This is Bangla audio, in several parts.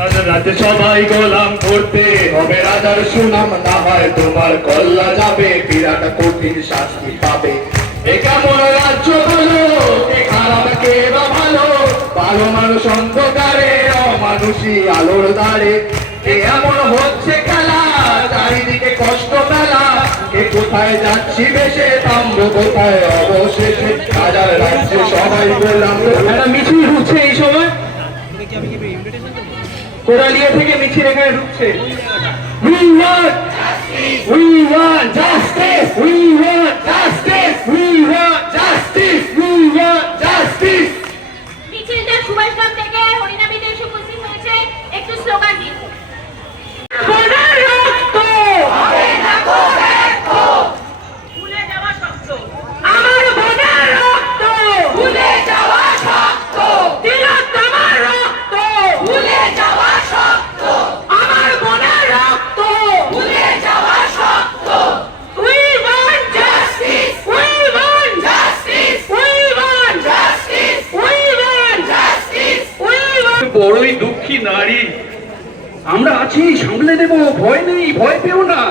রাজ্যে সবাই গোলাম করতে হবে, রাজার সুনাম না হয় তোমার কল্লা যাবে, বিরাট কঠিন শাস্তি পাবে। এ কেমন রাজ্য বলো, কে খারাপ কে বা ভালো, ভালো মানুষ অন্ধকারে, অমানুষী আলোর দ্বারে। এ এমন হচ্ছে খেলা, চারিদিকে কষ্ট মেলা, কে কোথায় যাচ্ছি বেশে, থামবো কোথায় অবশেষে, রাজার রাজ্যে সবাই গোলাম। একটা মিছিল হচ্ছে এই সময়, কোরালিয়া থেকে মিছিল এখানে ঢুকছে। We want justice. We want justice. We want justice. We want justice. We want justice. মিছিলটা Subhashgram থেকে হরিনামীতে এসে উপস্থিত হয়েছে। একটু স্লোগান দিন। বোনের রক্ত হবে না গো ব্যর্থ, ভুলে যাওয়া শক্ত। আমার বোনের রক্ত ভুলে যাওয়া শক্ত, তিলোত্তমার রক্ত ভুলে যাওয়া শক্ত, আমার বোনের রক্ত ভুলে যাওয়া শক্ত। We want justice. We want Justice. We want Justice. We want Justice. We want বড়ই দুঃখী নারী, আমরা আছি, সামলে নেব, ভয় নেই, ভয় পেও না।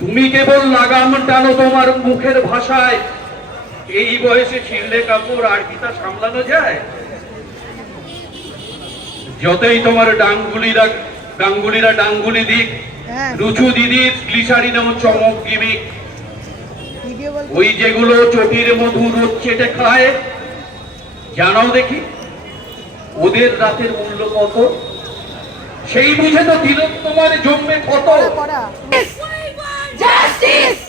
তুমি কেবল লাগাম টানো তোমার মুখের ভাষায়, এই বয়সে ছিঁড়লে কাপড় আর কি তা সামলানো যায়? যতই তোমার গাঙ্গুলিরা ডাঙ্গুলি দিক, রুচু দিদির গ্লিসারিনও চমক গিমিক, ওই যেগুলো চটির মধু রোদ চেটে খায়, জানাও দেখি ওদের রাতের মূল্য কত? সেই বুঝে তো তিলোত্তমার জন্মে কত। Justice.